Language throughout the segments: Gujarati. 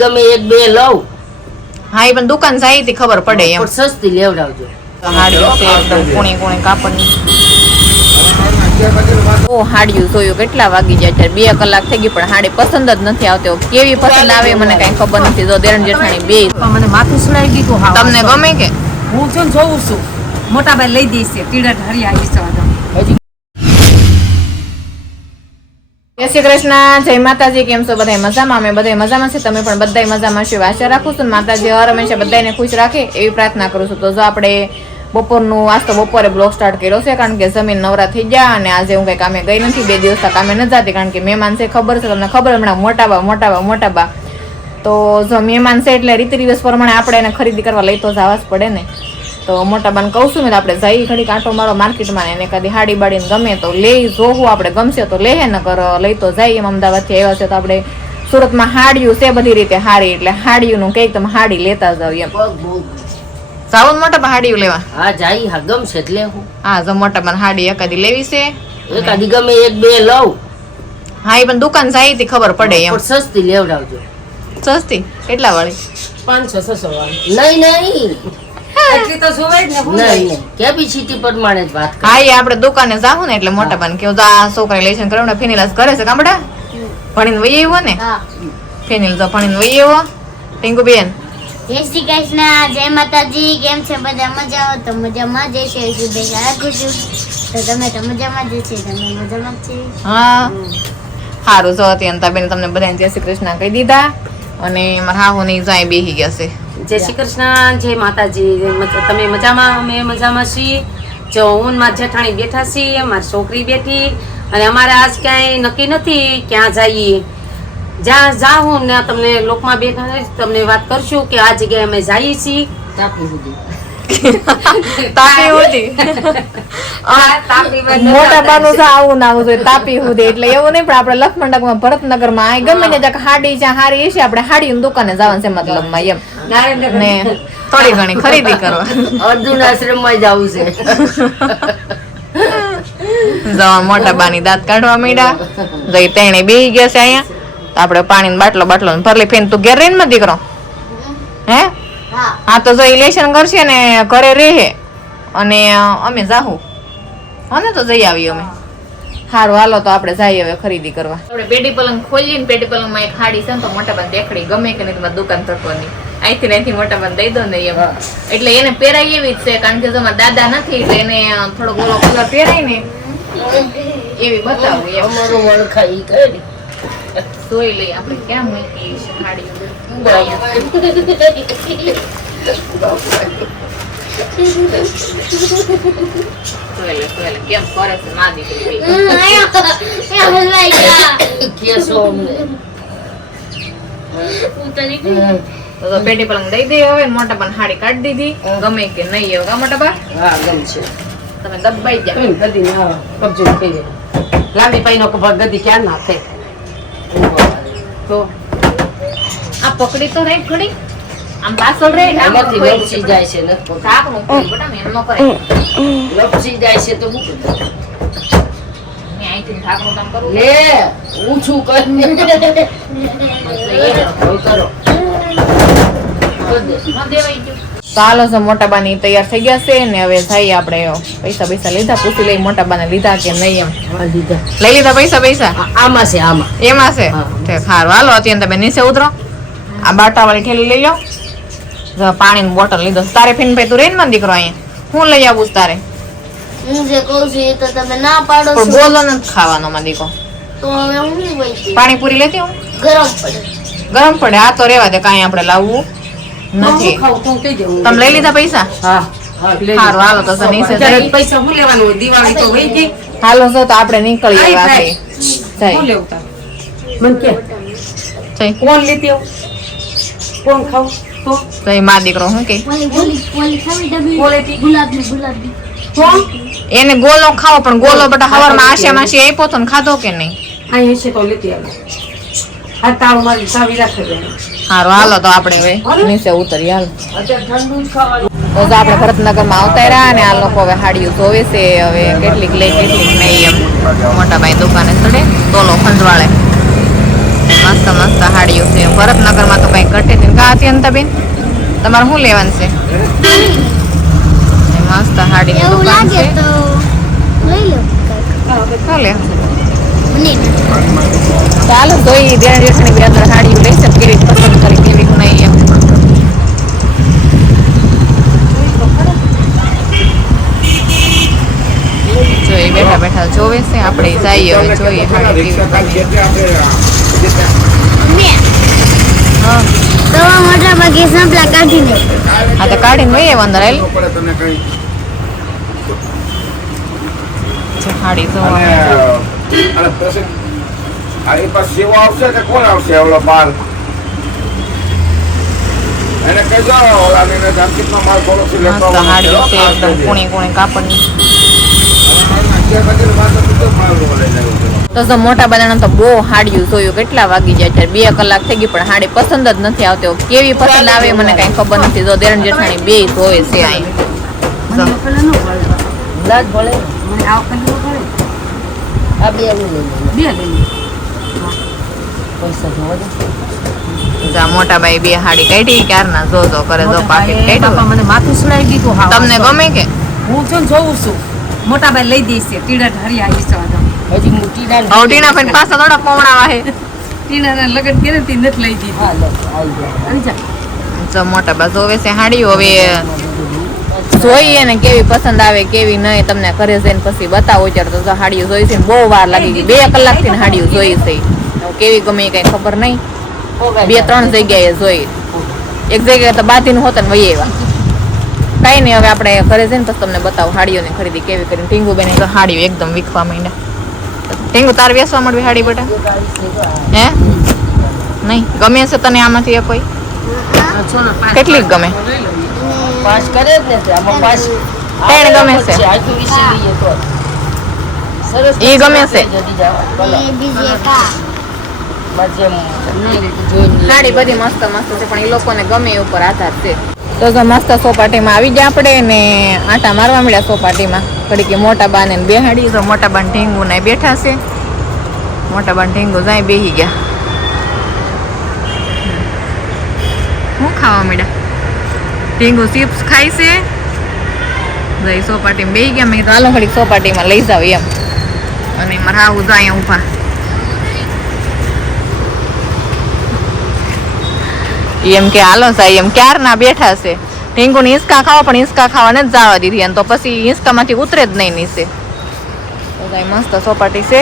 ગમે એક બે લઉં. હા એ પણ દુકાન જાય થી ખબર પડે એમ. સસ્તી લેવડાવજો. હાડીઓ છે એકદમ કુણી કુણી કાપડની. ઓ હાડીઓ જોયું કેટલા વાગી જાય છે 2 કલાક થઈ ગઈ પણ હાડી પસંદ જ નથી આવતી. કેવી પસંદ આવે મને કઈ ખબર નથી. જો દેરણ જેઠાણી બે મને માથું સુલાઈ ગયું. તમને ગમે કે હું જોઉં છું મોટા ભાઈ લઈ દઈશ તીડર હરિયા જય શ્રી કૃષ્ણ, જય માતાજી. કેમ છો બધા મજામાં? અમે બધા મજામાં છે. તમે પણ બધા મજામાં છો આશા રાખું છું. માતાજી હર હંમેશા બધાને ખુશ રાખે એવી પ્રાર્થના કરું છું. તો જો આપણે બપોરનું આજ તો બપોરે બ્લોગ સ્ટાર્ટ કર્યો છે કારણ કે જમીન નવરા થઈ ગયા અને આજે હું કઈ કામે ગઈ નથી. 2 દિવસ કામે ન જતી કારણ કે મહેમાન છે. ખબર છે તમને? ખબર હમણાં મોટા બા તો જો મહેમાન છે એટલે રીતિ રિવાજ પ્રમાણે આપણે એને ખરીદી કરવા લઈ તો જવા જ પડે ને. તો મોટા બાને કહું છું મેં આપણે જઈ ઘડી કાંટો મારો માર્કેટમાં એને કદી હાડી બાડીને ગમે તો લઈ જોવું, આપણે ગમશે તો લે ન કર લઈ તો જાય. એમ અમદાવાદથી આવ્યા છે તો આપણે સુરતમાં હાડિયું છે બધી રીતે હારી એટલે હાડિયુંનું કંઈક તમે હાડી લેતા જાવ એમ. જાવ મોટા બા હાડિયું લેવા? હા જાય. હા ગમશે એટલે હું. હા જો મોટા બાને હાડી એકાદી લેવી છે. એકાદી ગમે એક બે લઉં. હા એ પણ દુકાન જાય થી ખબર પડે એમ. સસ્તી લેવડાવજો. સસ્તી કેટલા વાળી? 500-600 વાળી. નહીં એટલી તો જોવાય જ ને. નહીં કેપેસિટી પ્રમાણે જ વાત. હા એ આપણે દુકાને જાવું ને એટલે મોટા બાને કેવું આ છોકરા લેશન કરાવડા ફેનિલાસ કરે છે કામડા ભણીને વહી આવ્યો ને. ફેનિલ તો ભણીને વહી આવ્યો. પિંકુ બેન જય શ્રી કૃષ્ણ, જય માતાજી. કેમ છે બધા? મજા તો મજામાં જ છે. શુભેચ્છા રાખું છું. તો તમે તો મજામાં જ છે. તમે મજામાં જ છે? હા સારું જો અત્યારે બેન તમને બધાને જય શ્રી કૃષ્ણ કહી દીધા અને મારા હાહુ ની જાય બેહી ગયા છે. જય શ્રી કૃષ્ણ, જય માતાજી. તમે મજામાં? અમે મજામાં છીએ. જો હું મારી જેઠાણી બેઠા છીએ, મારી છોકરી બેઠી અને અમારે આજ ક્યાંય નક્કી નથી ક્યાં જઈએ. જ્યાં જાઉં ને તમને લોકમાં બેઠા તમને વાત કરશું કે આ જગ્યાએ અમે જઈએ છીએ. તાપી સુધી મોટા બાનું આવું ના આવું જોઈએ તાપી સુધી એટલે એવું નહીં પણ આપણે લખમંડકમાં ભરતનગરમાં ગમે ત્યાં હાડી જ્યાં હારી હશે આપણે હાડી દુકાને જવાનું છે મતલબમાં એમ ને થોડી ઘણી ખરીદી કરવા અર્જુન આશ્રમ માં જવું છે. જવા મોટા બાની દાંત કાઢવા માંડ્યા જઈ તેણે બેહી ગયા છે અહીંયા તો આપણે પાણી બાટલો ભરલી ફેન તું ઘેર રહીને માં દીકરો હે હા તો જો ઇલેક્શન કરશે ને ઘરે રહે અને અમે જાહું હા ને તો જઈ આવીએ અમે. સારું હાલો તો આપણે જઈએ હવે ખરીદી કરવા. આપણે પેટી પલંગ ખોલીને પેટી પલંગમાં એક હાડી છે ને તો મોટા બાને દેખડી ગમે કે નહીં તમારે દુકાન તરફની અહીંથી મોટા બાને દઈ દો ને એમ એટલે એને પહેરાય એવી જ છે કારણ કે જો દાદા નથી એટલે એને થોડો ઓલો કલર પહેરાય ને એવી બતાવું એમ. અમારું વળખાઈ કરી જોઈ લઈએ આપણે ક્યાં મૂકી છે હાડી. કેમ કરે છે મા દીકરી પેટી પલંગ દઈ દે હવે મોટા પણ હાડી કાઢી દીધી ગમે કે નહીં એવું મોટા બા? હા ગમશે. તમે દબાઈ જાવ કબજો થઈ જાય. લાંબી પાઈનો ગદી ક્યાં ના થાય તો આ પકડી તો રહી ઘડી આમ પાછળ રહે ને આમાંથી લપસી જાય છે ને ઢાકણું ખોલી બટા એમ ન કરે લપસી જાય છે તો હું કરું? મે અહીંથી ઢાકણું કામ કરું લે ઊંચું કરીને કરો. ચાલો છે મોટા બાની તૈયાર થઈ ગયા છે ને હવે જઈએ આપણે પૈસા લીધા પૂછી લઈ મોટા બાને લીધા કે નહીં એમ. લઈ લીધા પૈસા આમાં છે આમાં એમાં છે સારું હાલો અત્યારે તમે નીચે ઉતરો આ બાટા વાળી ઠેલી લઈ લો પાણીની બોટલ લીધો તારે ફીન ભાઈ તું રહીને માં દીકરો અહીંયા હું લઈ આવું તારે હું જે કહું છું એ તો તમે ના પાડો છો. બોલો નથી ખાવાનો માં દીકો તો હવે હું નહીં બોલતી. પાણીપુરી લેતી હું ગરમ ગરમ પડે. પડે આ તો રેવા દે કાંઈ આપણે લાવવું નથી. તમે લઈ લીધા પૈસા? હા સારું હાલો તો નીચે પૈસા શું લેવાનું હોય? દિવાળી તો વહી ગઈ. હાલો તો આપણે નીકળીએ રાતે શું લેવું તારે? મને કે કોણ લેતી આવું? કોણ ખાવ તો જઈ માં દીકરો હું કે ઓલી ખાવી ડબ્બી ગુલાબની એને ગોલો ખાવો પણ ગોલો બટા હવારમાં આશા માસી આપ્યો તો ને ખાધો કે નહીં? અહીં હશે તો લેતી આવે. આ તાળું મારી ચાવી રાખી દે. સારું હાલો તો આપણે હવે નીચે ઉતરીએ હાલ. તો આપણે ભરતનગરમાં આવતા રહ્યા અને આ લોકો હવે હાડીઓ જોવે છે હવે કેટલીક લે કેટલીક નહીં એમ. મોટા ભાઈ દુકાને ચડે તોલો ખંજવાળે મસ્ત મસ્ત હાડીઓ છે ભરતનગરમાં તો કઈ ઘટે નહીં કા અત્યંતાબેન તમારે શું લેવાનું છે મસ્ત હાડીની એવું દુકાન લાગે છે તો લઈ લો ચાલે મને ચાલો જોઈ દેણ જેઠાણી બે અંદર હાડીઓ લઈ છે કેવી પસંદ કરી કેવી નહીં એમ જોઈએ બેઠા બેઠા જોવે છે આપણે જઈએ હવે જોઈએ હાડી કેવી હા તો મોટા ભાગે સંપલા કાઢીને હા તો કાઢીને વહી અંદર હાલ હાડી તો સેવા આવશે કે કોણ આવશે ઓલો બાર એને કહેજો ઓલાને જામકીટનો માલ બોલો છે લેતો મસ્ત હાડી છે એકદમ કુણી કુણી કાપડની તો મોટા બધાના તો બહુ હાડિયું જોયું કેટલા વાગી જાય છે 2 કલાક થઈ ગઈ પણ હાડી પસંદ જ નથી આવતી કેવી પસંદ આવે મને કઈ ખબર નથી જો દેરણ જેઠાણી બે જોવે છે અહીં લાજ ભલે આ બે પૈસા જોવા દે જા મોટા ભાઈ બે હાડી કાઢી ક્યારના જો જો કરે જો પાકીટ કાઢ્યું મને માથું સુડાઈ દીધું હા તમને ગમે કે હું જો જોઉં છું મોટા ભાઈ લઈ દઈશ ટીડા ઢારી આવી છે હજી મોટી ના હવટીના પણ પાછા થોડા પોવણાવા હે ટીડાના લગન કરે તે નથી લઈ દીધી હા લે આવી જાય આવી જા જો મોટા બા જોવે છે હાડી હવે જોઈએ ને કેવી પસંદ આવે કેવી નહીં તમને ઘરે જઈને પછી બતાવો ત્યારે તો હાડીઓ જોઈ છે બહુ વાર લાગી ગઈ 2 કલાકથી હાડીઓ જોઈ છે કેવી ગમે કઈ ખબર નહીં 2-3 જગ્યાએ જોઈ એક જગ્યાએ તો બાધીનું હોત ને વહી આવ્યા કઈ નહીં હવે આપણે ઘરે જઈને પછી તમને બતાવો હાડીઓની ખરીદી કેવી કરીને ટીંગુ બેન તો હાડીઓ એકદમ વીખવા માંડ્યા ટીંગુ તાર વેસવા મળવી હાડી બેટા હે નહીં ગમે છે તને આમાંથી એ કોઈ કેટલી ગમે 5 કરે જ ને આમાં 5 ત્રણ ગમે છે આજુ વિશે લઈએ તો સરસ ઈ ગમે છે જડી જવા એ બીજી કા મજે જોઈને હાડી બધી મસ્ત મસ્ત છે પણ એ લોકોને ગમે એ ઉપર આધાર છે તો જો મસ્ત સોપાટીમાં આવી ગયા આપણે ને આટા મારવા મળ્યા સોપાટીમાં ઘડી કે મોટા બાને બે હાડી તો મોટા બાન ઢીંગુ ને બેઠા છે મોટા બાન ઢીંગુ જાય બેહી ગયા શું ખાવા મળ્યા ઢીંગુ ચિપ્સ ખાય છે જઈ સોપાટીમાં બેહી ગયા મેં તો હાલો ઘડી સોપાટીમાં લઈ જાવ એમ અને મારા આવું જાય ઊભા એમ કે હાલો સાહેબ એમ ક્યારના બેઠા છે ઢીંગુ ને હિંચકા ખાવા પણ હિંચકા ખાવા ને જ જવા દીધી અને તો પછી હિંચકામાંથી ઉતરે જ નહીં નીચે તો મસ્ત સોપાટી છે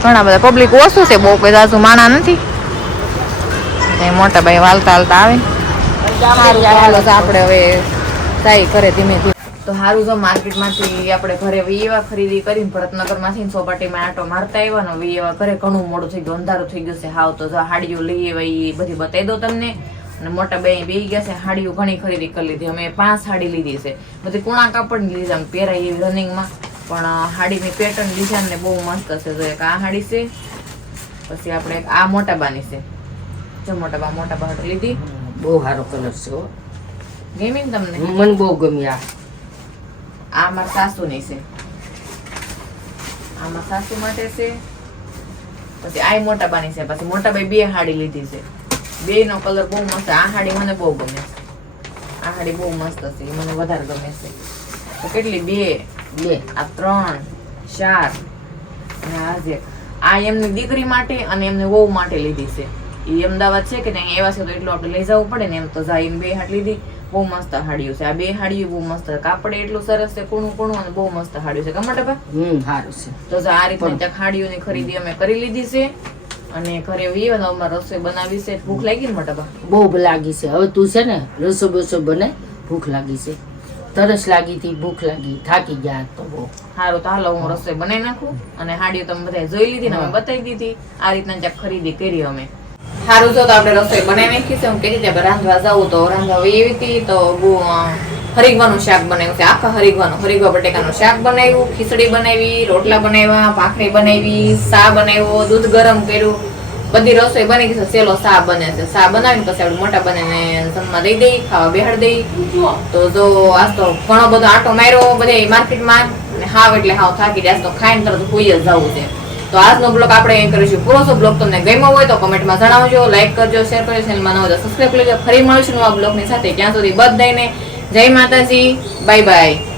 ઘણા બધા પબ્લિક ઓછું છે બહુ કોઈ જાજુ માણા નથી મોટા ભાઈ વાલતા હાલતા આવે હાલો આપણે હવે જાય ઘરે ધીમે ધીમે તો સારું જો માર્કેટમાંથી આપણે ઘરે વીએવા ખરીદી કરીને ભરતનગરમાંથી સોપાટીમાં આટો મારતા આવ્યા ને વીએવા ઘરે ઘણું મોડું થઈ ગયું અંધારું થઈ ગયું છે હાવ તો જો હાડીઓ લઈ આવ્યા એ બધી બતાવી દો તમને અને મોટા બે બેસી ગયા છે હાડીઓ ઘણી ખરીદી કરી લીધી અમે 5 હાડી લીધી છે બધી કુણા કાપડની લીધી આમ પહેરાય એવી રનિંગમાં પણ હાડીની પેટર્ન ડિઝાઇન ને બહુ મસ્ત છે જો એક આ હાડી છે પછી આપણે આ મોટા બાની છે જો મોટા બા લીધી બહુ સારો કલર છે હો ગમી ને તમને મને બહુ ગમી આ મારા સાસુની છે આ મારા સાસુ માટે છે પછી આ મોટા બાની છે પછી મોટા ભાઈ 2 હાડી લીધી છે 2 નો કલર બહુ મસ્ત આ હાડી મને બહુ ગમે છે આ હાડી બહુ મસ્ત છે મને વધારે ગમે છે તો કેટલી 2 આ 3 4 અને આ એમની દીકરી માટે અને એમની વહુ માટે લીધી છે એ અમદાવાદ છે કે ત્યાં એવા છે તો એટલું આપણે લઈ જવું પડે ને એમ તો જાય 2 હાટ લીધી બહુ મસ્ત હાડીઓ છે આ 2 હાડીઓ બહુ મસ્ત કાપડે એટલું સરસ છે કૂણું અને બહુ મસ્ત હાડીઓ છે કમટબા સારું છે તો આ રીતે ત્યાં હાડીઓની ખરીદી અમે કરી લીધી છે અને ઘરે વીવા તો અમારે રસોઈ બનાવી છે ભૂખ લાગી ને મટબા બહુ લાગી છે હવે તું છે ને રસો બસો બને ભૂખ લાગી છે તરસ લાગી હતી ભૂખ લાગી થાકી ગયા તો બહુ સારું તો હાલો હું રસોઈ બનાવી નાખું અને હાડીઓ તમે બધા જોઈ લીધી ને અમે બતાવી દીધી આ રીતના ત્યાં ખરીદી કરી અમે સારું તો આપણે રસોઈ બનાવી નાખી છે હું કીધી ત્યાં રાંધવા જાઉં તો રાંધવા એવી હતી તો હરીગવાનું શાક બનાવ્યું છે આખા હરીગવા બટેકાનું શાક બનાવ્યું ખીચડી બનાવી રોટલા બનાવ્યા ભાખરી બનાવી સા બનાવ્યો દૂધ ગરમ કર્યું બધી રસોઈ બની ગઈ છે સેલો સા બને છે સા બનાવીને પછી આપણે મોટા બને જમવા દઈ દઈ ખાવા બેહાડ દઈ તો જો આજ તો ઘણો બધો આટો માર્યો બધે માર્કેટમાં અને હાવ એટલે હાવ થાકી જાય તો ખાઈને તરત હોઈ જ જવું છે તો આજનો બ્લોગ આપણે અહીં કરીશું પૂરો. જો બ્લોગ તમને ગમ્યો હોય તો કમેન્ટમાં જણાવજો, લાઈક કરજો, શેર કરજો, ચેનલમાં ન હોય તો સબસ્ક્રાઇબ કરજો. ફરી મળીશું નવા બ્લોગની સાથે. ત્યાં સુધી બધાને જય માતાજી, બાય બાય.